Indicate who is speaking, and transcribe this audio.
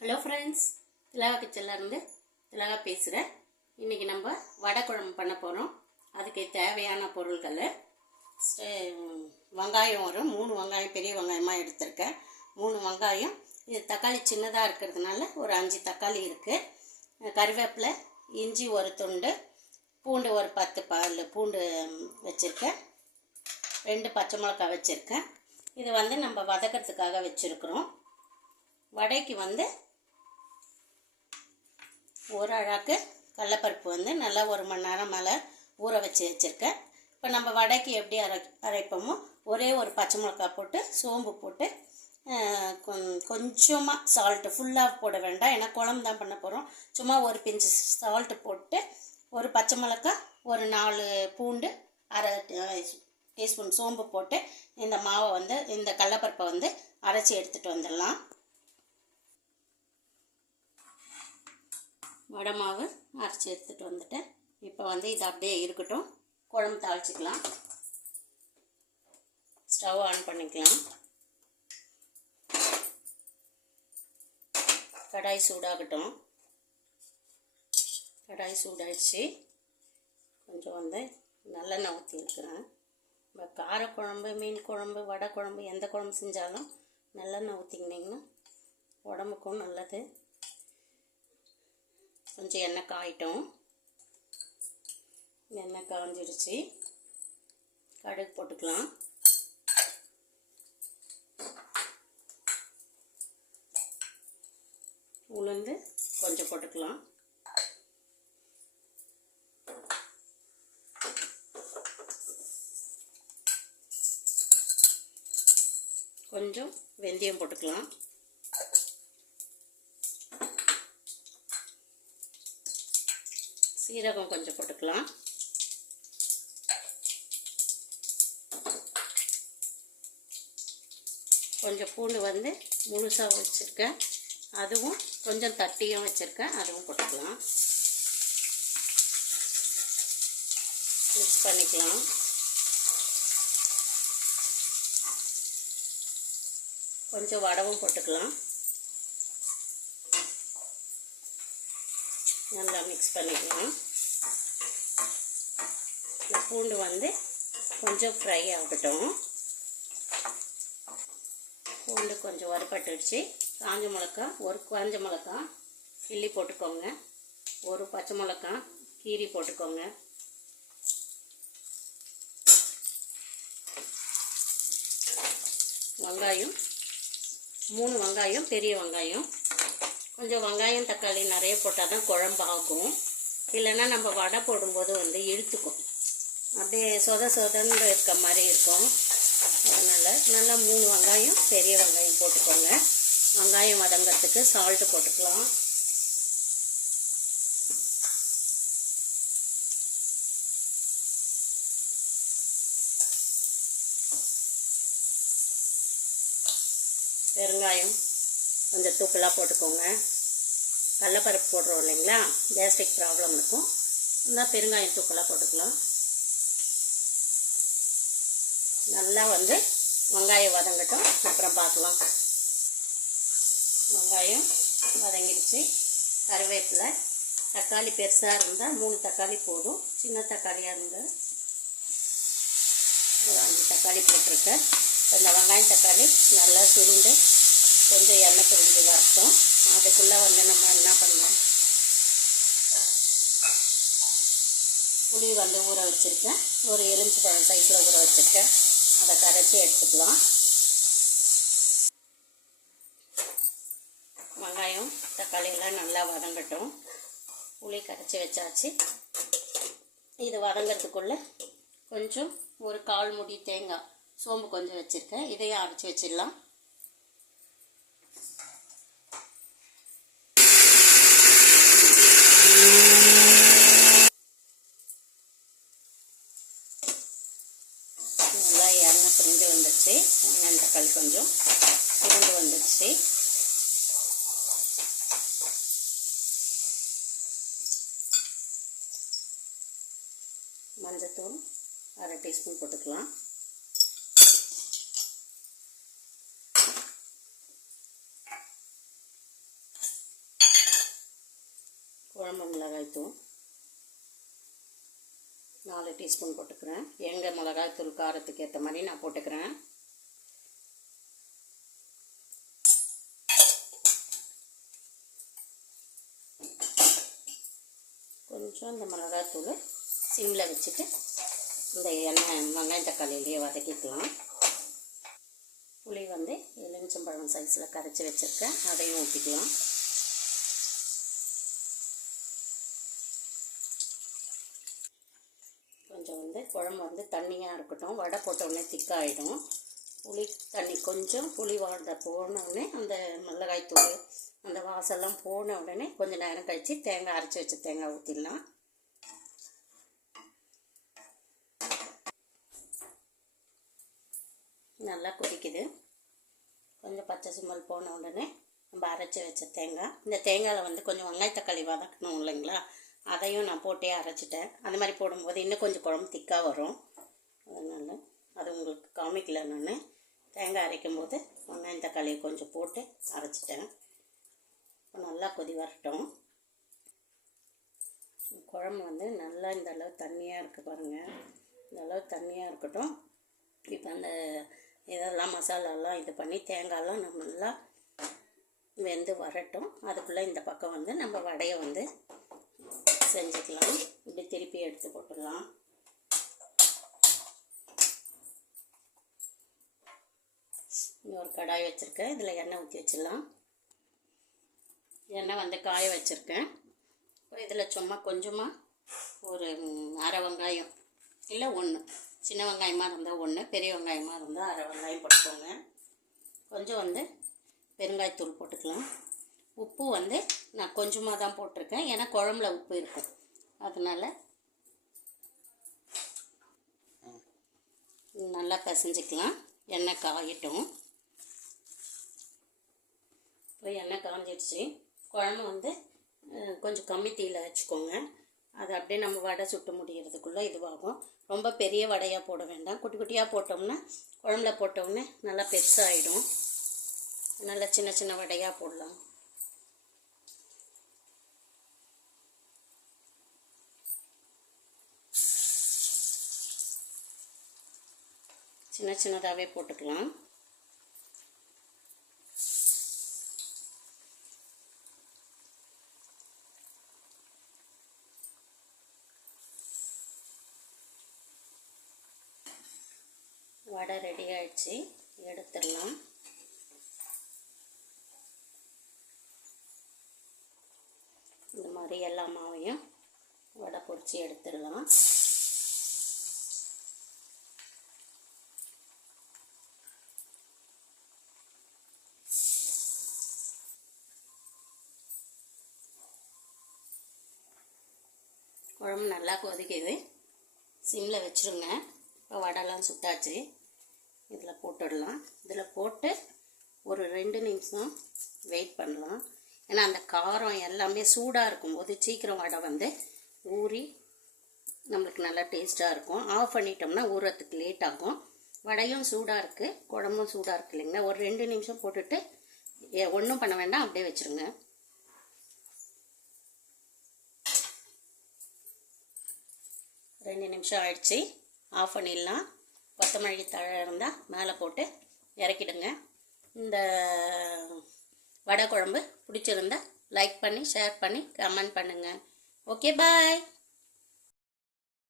Speaker 1: Hello friends திலகா கிச்சன்லேருந்து திலகா பேசுகிறேன் இன்றைக்கி நம்ம வடை குழம்பு பண்ண போகிறோம் அதுக்கு தேவையான பொருட்கள் வெங்காயம் வரும் மூணு வெங்காயம் பெரிய வெங்காயமாக எடுத்திருக்கேன். மூணு வெங்காயம் இது தக்காளி சின்னதாக இருக்கிறதுனால ஒரு அஞ்சு தக்காளி இருக்குது கருவேப்பிலை இஞ்சி ஒரு துண்டு பூண்டு ஒரு பத்து பால் பூண்டு வச்சுருக்கேன். ரெண்டு பச்சை மிளகாய் வச்சுருக்கேன். இது வந்து நம்ம வதக்கிறதுக்காக வச்சுருக்குறோம். வடைக்கு வந்து ஒரு அழாக்கு கடலப்பருப்பு வந்து நல்லா ஒரு மணி நேரம் மேலே ஊற வச்சு வச்சுருக்கேன். இப்போ நம்ம வடைக்கு எப்படி அரை அரைப்போமோ ஒரே ஒரு பச்சை மிளகாய் போட்டு சோம்பு போட்டு கொஞ்சமாக சால்ட்டு ஃபுல்லாக போட வேண்டாம். ஏன்னா குழம்பு தான் பண்ண போகிறோம் சும்மா ஒரு பிஞ்சு சால்ட்டு போட்டு ஒரு பச்சை மிளகாய் ஒரு நாலு பூண்டு அரை டீஸ்பூன் சோம்பு போட்டு இந்த மாவை வந்து இந்த கடலப்பருப்பை வந்து அரைச்சி எடுத்துகிட்டு வந்துடலாம். வடை மாவு அரைச்சி எடுத்துகிட்டு வந்துட்டேன். இப்போ வந்து இது அப்படியே இருக்கட்டும். குழம்பு தாளிச்சிக்கலாம். ஸ்டவ் ஆன் பண்ணிக்கலாம். கடாய் சூடாகட்டும். கடாய் சூடாயிடுச்சு. கொஞ்சம் வந்து நல்லெண்ணெய் ஊற்றிருக்கிறேன் இப்போ காரக்குழம்பு மீன் குழம்பு வடை குழம்பு எந்த குழம்பு செஞ்சாலும் நல்லெண்ணெய் ஊற்றிக்கிட்டிங்கன்னா உடம்புக்கும் நல்லது. கொஞ்சம் எண்ணெய் காயிட்டோம். எண்ணெய் காஞ்சிடுச்சு கடுகு போட்டுக்கலாம். உளுந்து கொஞ்சம் போட்டுக்கலாம். கொஞ்சம் வெந்தயம் போட்டுக்கலாம். சீரகம் கொஞ்சம் போட்டுக்கலாம். கொஞ்சம் பூண்டு வந்து முழுசாக வச்சுருக்கேன். அதுவும் கொஞ்சம் தட்டியும் வச்சுருக்கேன். அதுவும் போட்டுக்கலாம். மிக்ஸ் பண்ணிக்கலாம். கொஞ்சம் வடவும் போட்டுக்கலாம். நல்லா மிக்ஸ் பண்ணிக்கலாம். இந்த பூண்டு வந்து கொஞ்சம் ஃப்ரை ஆகட்டும். பூண்டு கொஞ்சம் வறுபட்டுடுச்சு காஞ்ச மிளகா ஒரு காஞ்ச மிளகா கிள்ளி போட்டுக்கோங்க. ஒரு பச்சை மிளகா கீரி போட்டுக்கோங்க. வெங்காயம் மூணு வெங்காயம் பெரிய வெங்காயம். கொஞ்சம் வெங்காயம் தக்காளி நிறைய போட்டால் தான் குழம்பு ஆகும் இல்லைன்னா நம்ம வடை போடும்போது வந்து இழுத்துக்கும். அப்படியே சொத சொதன்னு இருக்க மாதிரி இருக்கும். அதனால் நல்லா மூணு வெங்காயம் பெரிய வெங்காயம் போட்டுக்கோங்க. வெங்காயம் வதங்கிறதுக்கு சால்ட்டு போட்டுக்கலாம். பெருங்காயம். கொஞ்சம் தூக்கலாக போட்டுக்கோங்க. கடலப்பருப்பு போடுறோம் இல்லைங்களா? கேஸ்ட்ரிக் ப்ராப்ளம் இருக்கும். இருந்தால் பெருங்காயம் தூக்கலாக போட்டுக்கலாம். நல்லா வந்து வெங்காயம் வதங்கட்டும். அப்புறம் பார்க்கலாம். வெங்காயம் வதங்கிடுச்சு. கருவேப்பிலை தக்காளி பெருசாக இருந்தால் மூணு தக்காளி போதும். சின்ன தக்காளியாக இருந்தால் ஒரு அஞ்சு தக்காளி போட்டிருக்கேன். இந்த வெங்காயம் தக்காளி நல்லா சுருண்டு கொஞ்சம் எண்ணெய் பிரிஞ்சு வரட்டும் அதுக்குள்ளே வந்து நம்ம என்ன பண்ணலாம்? புளி வந்து ஊற வச்சுருக்கேன். ஒரு எலுமிச்சை பழம் சைஸில் ஊற வச்சுருக்கேன். அதை கரைச்சி எடுத்துக்கலாம். வெங்காயம் தக்காளியெல்லாம் நல்லா வதங்கட்டும். புளி கரைச்சி வச்சாச்சு. இது வதங்கிறதுக்குள்ளே கொஞ்சம் ஒரு கால் முடி தேங்காய் சோம்பு கொஞ்சம் வச்சுருக்கேன். இதையும் அரைச்சி வச்சிடலாம் நல்லா எண்ணெய் பிரிஞ்சு வந்துடுச்சு வெங்காயம் தக்காளி கொஞ்சம் சுருண்டு வந்துடுச்சு. மஞ்சத்தூள் அரை டீஸ்பூன் போட்டுக்கலாம். குழம்பு மிளகாய் தூள் நாலு டீஸ்பூன் போட்டுக்கிறேன். எங்கள் மிளகாய் தூள் காரத்துக்கு ஏற்ற மாதிரி நான் போட்டுக்கிறேன். கொஞ்சம் இந்த மிளகாய் தூள் சிம்மில் வச்சுட்டு இந்த எண்ணெய் வெங்காயம் தக்காளியிலேயே வதக்கிக்கலாம். புளி வந்து எலுமிச்சம்பழம் சைஸில் கரைச்சி வச்சுருக்கேன். அதையும் ஊற்றிக்கலாம் கொஞ்சம் வந்து குழம்பு வந்து தண்ணியாக இருக்கட்டும். வடை போட்டோடனே திக்காகிடும் புளி தண்ணி கொஞ்சம் புளி வாழ்ந்த போன உடனே அந்த மிளகாய் தூள் அந்த வாசல்லாம் போன உடனே கொஞ்சம் நேரம் கழித்து தேங்காய் அரைச்சி வச்ச தேங்காய் ஊற்றிடலாம் நல்லா கொதிக்குது. கொஞ்சம் பச்சை சுமல் போன உடனே நம்ம அரைச்சி வச்ச தேங்காய். இந்த தேங்காயில் வந்து கொஞ்சம் வெங்காய தக்காளி வதக்கணும் இல்லைங்களா? அதையும் நான் போட்டே அரைச்சிட்டேன். அந்த மாதிரி போடும்போது இன்னும் கொஞ்சம் குழம்பு திக்காக வரும். அதனால் அது உங்களுக்கு காமிக்கல நான். தேங்காய் அரைக்கும் போது வெங்காயம் தக்காளியை கொஞ்சம் போட்டு அரைச்சிட்டேன். இப்போ நல்லா கொதி வரட்டும். குழம்பு வந்து நல்லா இந்த அளவு தண்ணியாக இருக்குது பாருங்கள் இந்த அளவு தண்ணியாக இருக்கட்டும். இப்போ அந்த இதெல்லாம் மசாலாலாம் இது பண்ணி தேங்காயெல்லாம் நம்ம நல்லா வெந்து வரட்டும். அதுக்குள்ளே இந்த பக்கம் வந்து நம்ம வடையை வந்து செஞ்சுக்கலாம். இப்படி திருப்பி எடுத்து போட்டுடலாம். இன்னொரு கடாய் வச்சுருக்கேன் இதில் எண்ணெய் ஊற்றி வச்சிடலாம். எண்ணெய் வந்து காய வச்சுருக்கேன். இப்போ இதில் சும்மா கொஞ்சமாக ஒரு அரை வெங்காயம் இல்லை ஒன்று சின்ன வெங்காயமாக இருந்தால் ஒன்று பெரிய வெங்காயமாக இருந்தால் அரை வெங்காயம் போட்டுக்கோங்க. கொஞ்சம் வந்து பெருங்காயத்தூள் போட்டுக்கலாம். உப்பு வந்து நான் கொஞ்சமாக தான் போட்டிருக்கேன். ஏன்னா குழம்புல உப்பு இருக்கும் அதனால் நல்லா பிசைஞ்சிக்கலாம். எண்ணெய் காயட்டும். இப்போ எண்ணெய் காஞ்சிடுச்சு. குழம்பு வந்து கொஞ்சம் கம்மி தீயில் வச்சுக்கோங்க அது அப்படியே நம்ம வடை சுட்டு முடிகிறதுக்குள்ளே இதுவாகும். ரொம்ப பெரிய வடையாக போட வேண்டாம். குட்டி குட்டியாக போட்டோம்னா குழம்புல போட்டோம்னே நல்லா பெருசாகிடும் நல்லா சின்ன சின்ன வடையாக போடலாம். சின்ன சின்னதாகவே போட்டுக்கலாம். வடை ரெடி ஆயிடுச்சு. எடுத்துடலாம். இந்த மாதிரி எல்லா மாவையும் வடை பொறிச்சு எடுத்துடலாம். குழம்பு நல்லா கொதிக்குது. சிம்மில் வச்சுருங்க. இப்போ வடைலாம் சுட்டாச்சு இதில் போட்டுடலாம். இதில் போட்டு ஒரு ரெண்டு நிமிஷம் வெயிட் பண்ணலாம். ஏன்னா அந்த காரம் எல்லாமே சூடாக இருக்கும்போது சீக்கிரம் வடை வந்து ஊறி நம்மளுக்கு நல்லா டேஸ்ட்டாக இருக்கும். ஆஃப் பண்ணிட்டோம்னா ஊறத்துக்கு லேட் ஆகும். வடையும் சூடாக இருக்குது குழம்பும் சூடாக இருக்கு இல்லைங்களா? ஒரு ரெண்டு நிமிஷம் போட்டுட்டு ஒன்றும் பண்ண வேண்டாம் அப்படியே வச்சுருங்க. ரெண்டு நிமிஷம் ஆயிடுச்சு. ஆஃப் பண்ணிடலாம். கொத்தமல்லி தழை இருந்தால் மேலே போட்டு இறக்கிடுங்க. இந்த வடை குழம்பு பிடிச்சிருந்தா லைக் பண்ணி ஷேர் பண்ணி கமெண்ட் பண்ணுங்கள் ஓகே பாய்